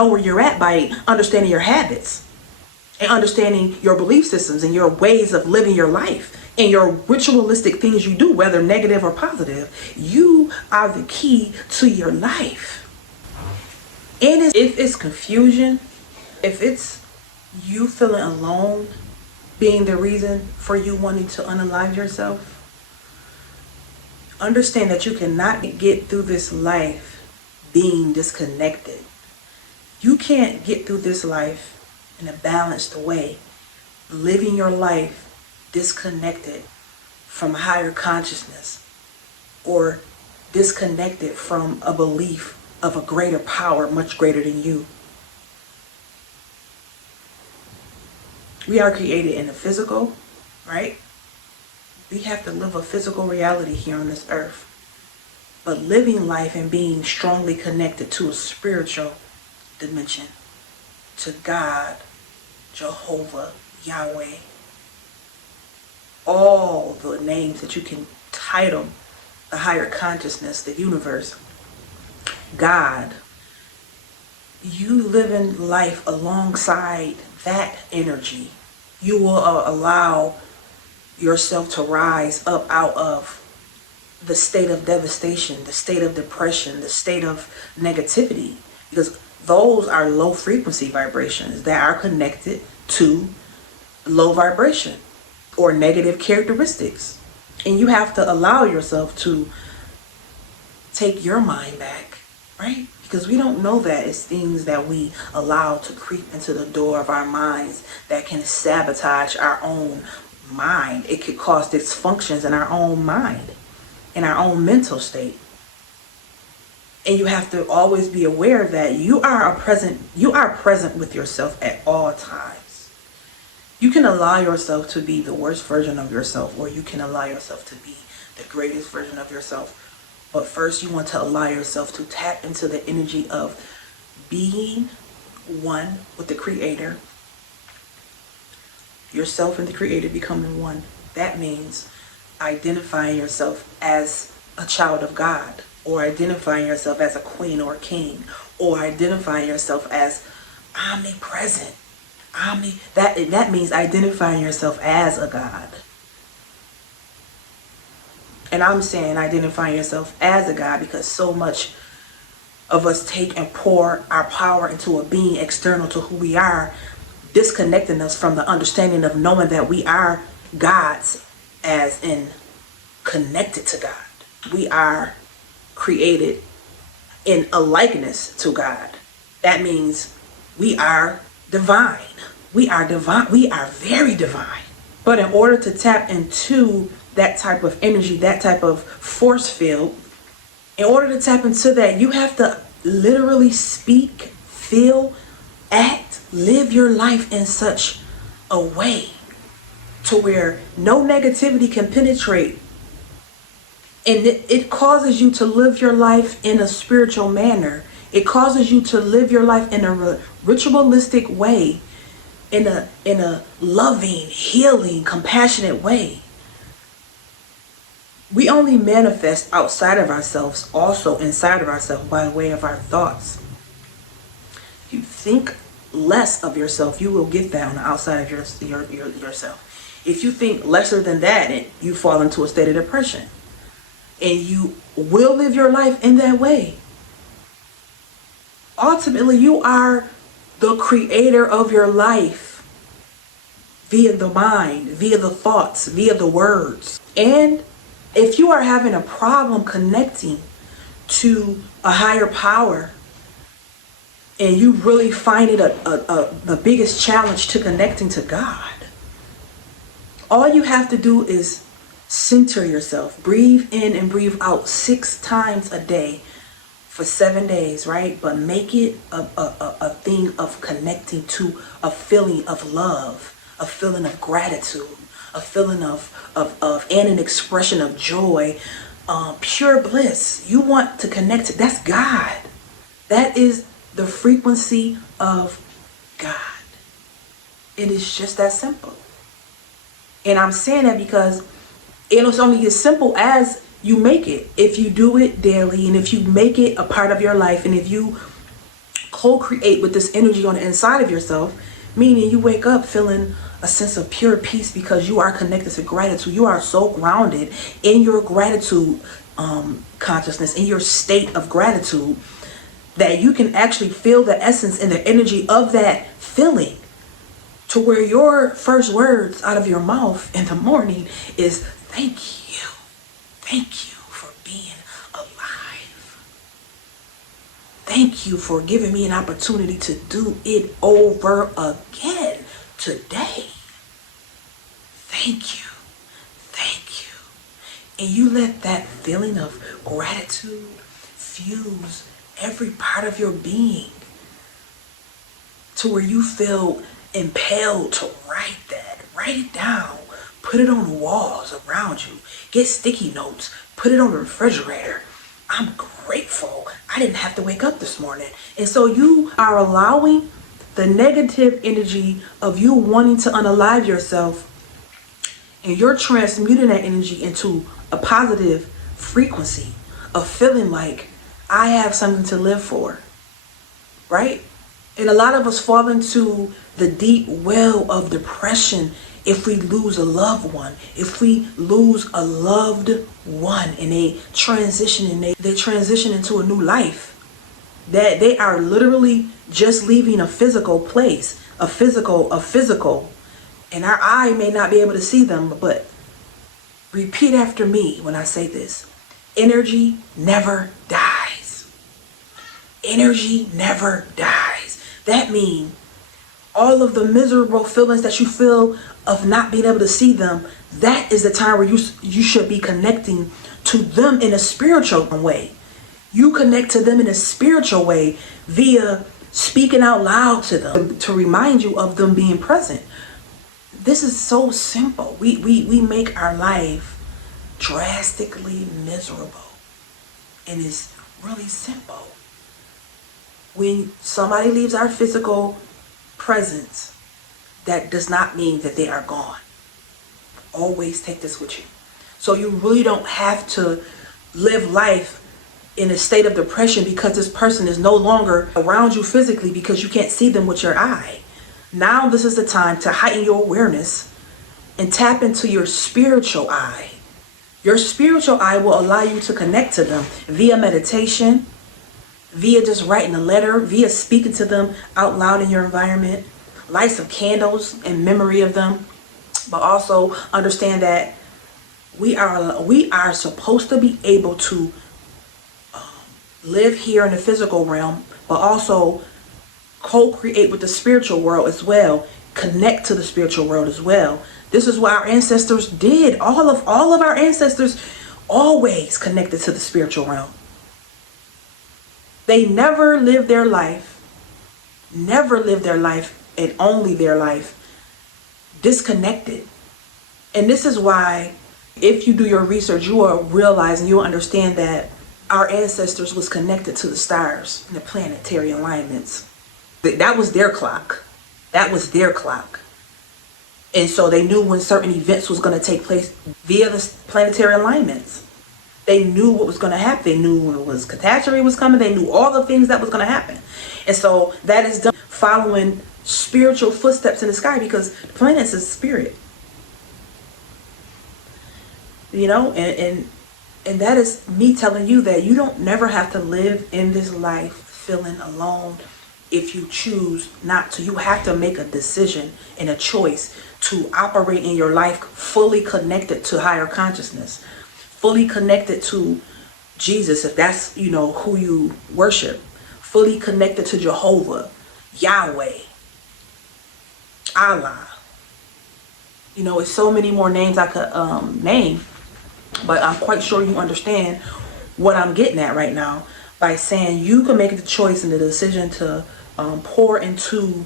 know where you're at by understanding your habits and understanding your belief systems and your ways of living your life and your ritualistic things you do, whether negative or positive. You are the key to your life. And if it's confusion, if it's you feeling alone being the reason for you wanting to unalive yourself, understand that you cannot get through this life being disconnected. You can't get through this life in a balanced way, living your life disconnected from higher consciousness or disconnected from a belief of a greater power, much greater than you. We are created in the physical, right? We have to live a physical reality here on this earth. But living life and being strongly connected to a spiritual dimension, to God, Jehovah, Yahweh, all the names that you can title the higher consciousness, the universe, God, you living life alongside that energy, you will allow yourself to rise up out of the state of devastation, the state of depression, the state of negativity, because those are low frequency vibrations that are connected to low vibration or negative characteristics. And you have to allow yourself to take your mind back, right? Because we don't know that it's things that we allow to creep into the door of our minds that can sabotage our own mind. It could cause dysfunctions in our own mind, in our own mental state. And you have to always be aware that you are present with yourself at all times. You can allow yourself to be the worst version of yourself, or you can allow yourself to be the greatest version of yourself. But first, you want to allow yourself to tap into the energy of being one with the Creator. Yourself and the Creator becoming one. That means identifying yourself as a child of God, or identifying yourself as a queen or a king, or identifying yourself as omnipresent. That means identifying yourself as a God. And I'm saying identifying yourself as a God because so much of us take and pour our power into a being external to who we are, disconnecting us from the understanding of knowing that we are gods, as in connected to God. We are created in a likeness to God. That means we are divine. We are divine. We are very divine. But in order to tap into that type of energy, that type of force field, in order to tap into that, you have to literally speak, feel, act, live your life in such a way to where no negativity can penetrate. And it causes you to live your life in a spiritual manner. It causes you to live your life in a ritualistic way, in a loving, healing, compassionate way. We only manifest outside of ourselves, also inside of ourselves, by way of our thoughts. If you think less of yourself, you will get that on the outside of yourself. If you think lesser than that, you fall into a state of depression. And you will live your life in that way. Ultimately, you are the creator of your life via the mind, via the thoughts, via the words. And if you are having a problem connecting to a higher power, and you really find it the biggest challenge to connecting to God, all you have to do is center yourself. Breathe in and breathe out 6 times a day for 7 days, right? But make it a thing of connecting to a feeling of love, a feeling of gratitude, a feeling of and an expression of joy, pure bliss. You want to connect to, that's God. That is the frequency of God. It is just that simple. And I'm saying that because it's only as simple as you make it. If you do it daily, and if you make it a part of your life, and if you co-create with this energy on the inside of yourself, meaning you wake up feeling a sense of pure peace because you are connected to gratitude. You are so grounded in your gratitude consciousness, in your state of gratitude, that you can actually feel the essence and the energy of that feeling, to where your first words out of your mouth in the morning is thank you. Thank you for being alive. Thank you for giving me an opportunity to do it over again today. Thank you. Thank you. And you let that feeling of gratitude fuse every part of your being, to where you feel impelled to write it down, put it on the walls around you, get sticky notes, put it on the refrigerator. I'm grateful I didn't have to wake up this morning. And so you are allowing the negative energy of you wanting to unalive yourself, and you're transmuting that energy into a positive frequency of feeling like I have something to live for, right? And a lot of us fall into the deep well of depression if we lose a loved one, if we lose a loved one and they transition into a new life, that they are literally just leaving a physical place, a physical, and our eye may not be able to see them, but repeat after me when I say this. Energy never dies. Energy never dies. That means all of the miserable feelings that you feel of not being able to see them, that is the time where you should be connecting to them in a spiritual way. You connect to them in a spiritual way via speaking out loud to them to remind you of them being present. This is so simple. We make our life drastically miserable. And it's really simple. When somebody leaves our physical presence, that does not mean that they are gone. Always take this with you. So you really don't have to live life in a state of depression because this person is no longer around you physically because you can't see them with your eye. Now this is the time to heighten your awareness and tap into your spiritual eye. Your spiritual eye will allow you to connect to them via meditation, via just writing a letter, via speaking to them out loud in your environment, light some candles in memory of them. But also understand that we are supposed to be able to live here in the physical realm, but also co-create with the spiritual world as well, connect to the spiritual world as well. This is what our ancestors did. All of our ancestors always connected to the spiritual realm. They never lived their life and only their life disconnected. And this is why, if you do your research, you will realize and you will understand that our ancestors was connected to the stars and the planetary alignments. That was their clock. That was their clock. And so they knew when certain events was going to take place via the planetary alignments. They knew what was going to happen. They knew when it was catastrophe was coming. They knew all the things that was going to happen. And so that is done following spiritual footsteps in the sky, because the planets is spirit. You know, and that is me telling you that you don't never have to live in this life feeling alone if you choose not to. You have to make a decision and a choice to operate in your life fully connected to higher consciousness, fully connected to Jesus, if that's, you know, who you worship, fully connected to Jehovah, Yahweh, Allah. You know, it's so many more names I could name, but I'm quite sure you understand what I'm getting at right now by saying you can make the choice and the decision to pour into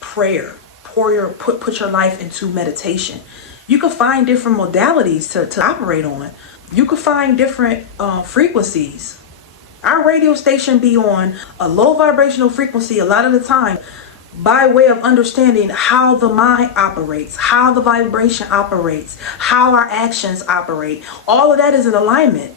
prayer, put your life into meditation. You can find different modalities to operate on. You can find different frequencies. Our radio station be on a low vibrational frequency a lot of the time, by way of understanding how the mind operates, how the vibration operates, how our actions operate. All of that is in alignment.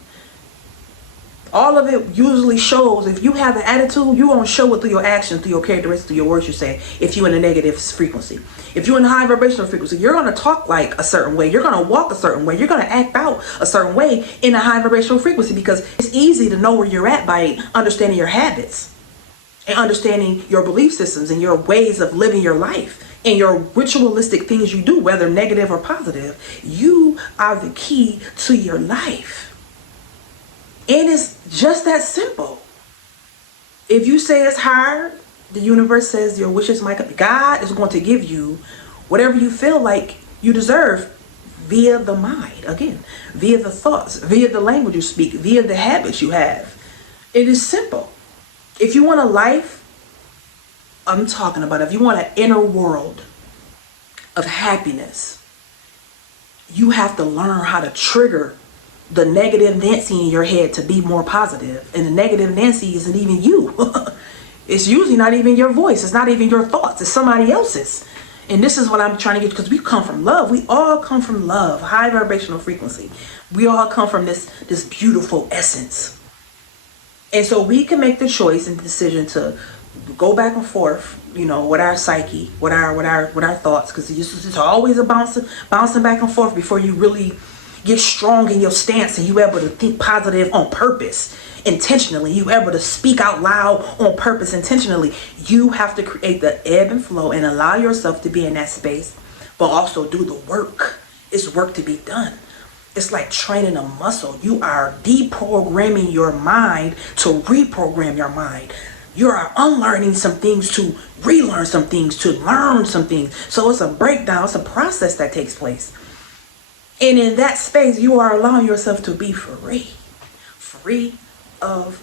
all of it usually shows, if you have an attitude, you're going to show it through your actions, through your characteristics, through your words you say, if you're in a negative frequency. If you're in a high vibrational frequency, you're going to talk like a certain way. You're going to walk a certain way. You're going to act out a certain way in a high vibrational frequency, because it's easy to know where you're at by understanding your habits and understanding your belief systems and your ways of living your life and your ritualistic things you do, whether negative or positive. You are the key to your life. And it's just that simple. If you say it's hard, the universe says your wishes might come. God is going to give you whatever you feel like you deserve via the mind. Again, via the thoughts, via the language you speak, via the habits you have. It is simple. If you want a life, I'm talking about, if you want an inner world of happiness, you have to learn how to trigger the negative Nancy in your head to be more positive. And the negative Nancy isn't even you. It's usually not even your voice. It's not even your thoughts. It's somebody else's. And this is what I'm trying to get, because we come from love. We all come from love, high vibrational frequency. We all come from this beautiful essence. And so we can make the choice and the decision to go back and forth, with our psyche, with our thoughts, because it's always a bouncing back and forth before you really get strong in your stance and you able to think positive on purpose, intentionally. You able to speak out loud on purpose, intentionally. You have to create the ebb and flow and allow yourself to be in that space, but also do the work. It's work to be done. It's like training a muscle. You are deprogramming your mind to reprogram your mind. You are unlearning some things to relearn some things, to learn some things. So it's a breakdown. It's a process that takes place. And in that space, you are allowing yourself to be free of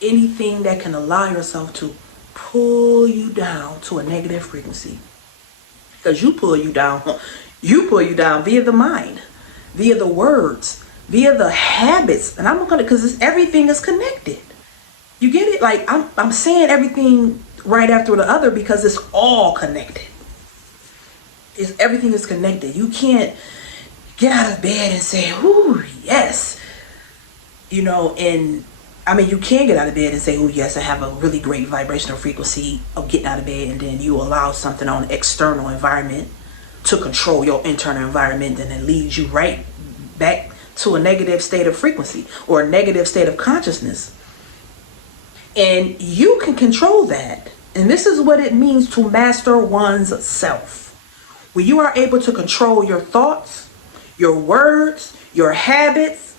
anything that can allow yourself to pull you down to a negative frequency. Because you pull you down via the mind, via the words, via the habits. And because everything is connected. You get it? Like I'm saying everything right after the other because it's all connected. Everything is connected. You can't get out of bed and say, "Ooh, yes," and you can get out of bed and say, "Ooh, yes," I have a really great vibrational frequency of getting out of bed, and then you allow something on the external environment to control your internal environment, and it leads you right back to a negative state of frequency or a negative state of consciousness. And you can control that. And this is what it means to master one's self. When you are able to control your thoughts, your words, your habits,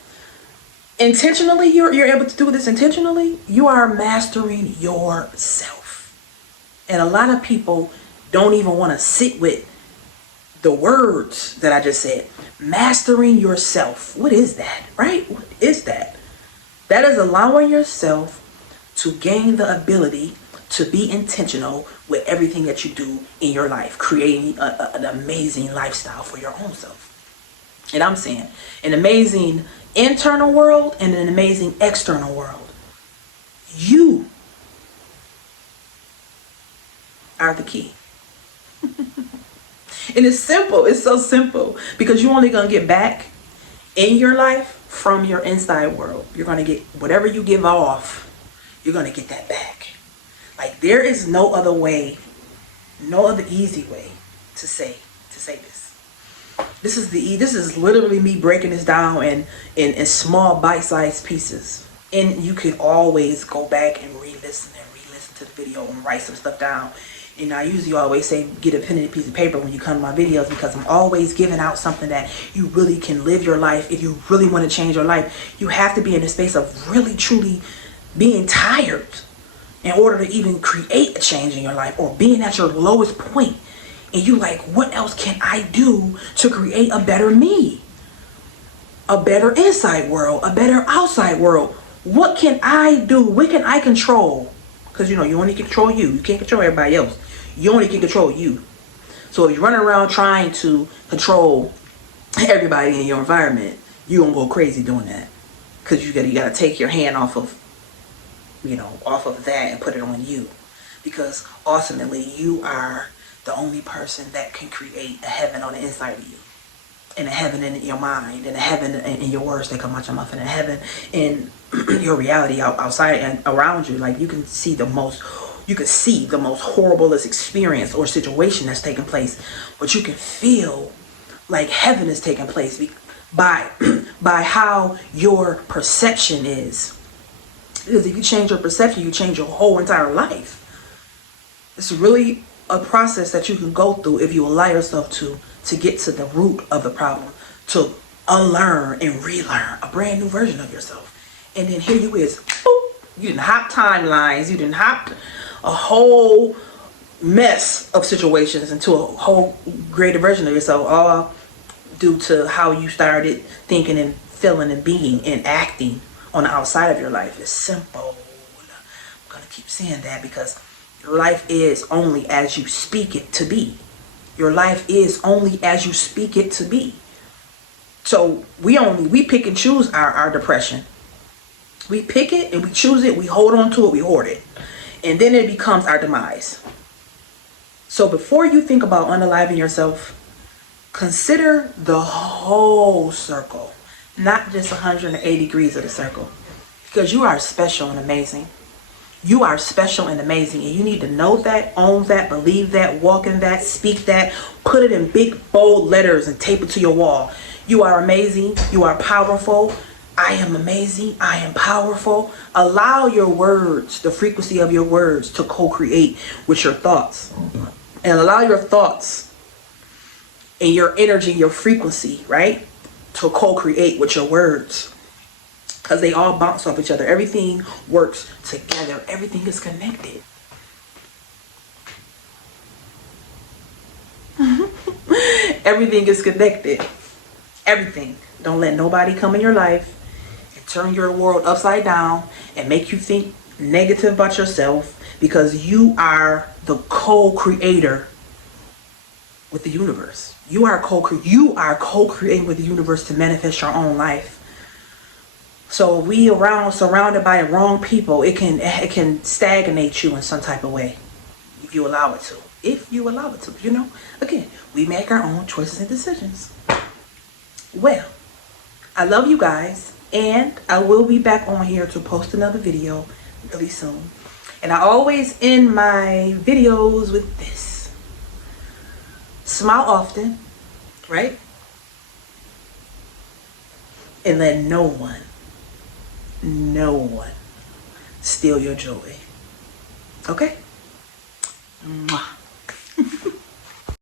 intentionally, you're able to do this intentionally, you are mastering yourself. And a lot of people don't even want to sit with the words that I just said. Mastering yourself. What is that, right? What is that? That is allowing yourself to gain the ability to be intentional with everything that you do in your life, creating an amazing lifestyle for your own self. And I'm saying an amazing internal world and an amazing external world. You are the key. And it's simple. It's so simple because you're only going to get back in your life from your inside world. You're going to get whatever you give off. You're going to get that back. Like there is no other way, no other easy way to say this. This is literally me breaking this down in small bite-sized pieces. And you can always go back and re-listen to the video and write some stuff down. And I usually always say get a pen and a piece of paper when you come to my videos, because I'm always giving out something that you really can live your life. If you really want to change your life, you have to be in a space of really truly being tired in order to even create a change in your life, or being at your lowest point. And you like, what else can I do to create a better me? A better inside world, a better outside world. What can I do? What can I control? Because you only control you. You can't control everybody else. You only can control you. So if you're running around trying to control everybody in your environment, you're going to go crazy doing that. Because you got to take your hand off of that and put it on you. Because ultimately you are the only person that can create a heaven on the inside of you. and a heaven in your mind, and a heaven in your words that come out your mouth, and a heaven in your reality outside and around you. Like you can see the most horriblest experience or situation that's taking place, but you can feel like heaven is taking place by by how your perception is. Because if you change your perception, you change your whole entire life. It's really a process that you can go through if you allow yourself to get to the root of the problem, to unlearn and relearn a brand new version of yourself. And then here you is, boop, you didn't hop timelines, you didn't hop a whole mess of situations into a whole greater version of yourself, all due to how you started thinking and feeling and being and acting on the outside of your life. It's simple. I'm gonna keep saying that because your life is only as you speak it to be. Your life is only as you speak it to be. So we pick and choose our depression. We pick it and we choose it, we hold on to it, we hoard it. And then it becomes our demise. So before you think about unaliving yourself, consider the whole circle, not just 180 degrees of the circle. Because you are special and amazing. You are special and amazing, and you need to know that, own that, believe that, walk in that, speak that, put it in big bold letters and tape it to your wall. You are amazing. You are powerful. I am amazing. I am powerful. Allow your words, the frequency of your words, to co-create with your thoughts. And allow your thoughts and your energy, your frequency, right, to co-create with your words. Because they all bounce off each other. Everything works together. Everything is connected. Everything is connected. Everything. Don't let nobody come in your life and turn your world upside down and make you think negative about yourself, because you are the co-creator with the universe. You are co-creating with the universe to manifest your own life. So we surrounded by the wrong people, it can stagnate you in some type of way if you allow it to. If you allow it to, Again, we make our own choices and decisions. Well, I love you guys, and I will be back on here to post another video really soon. And I always end my videos with this. Smile often, right? And let no one steal your joy. Okay? Mwah.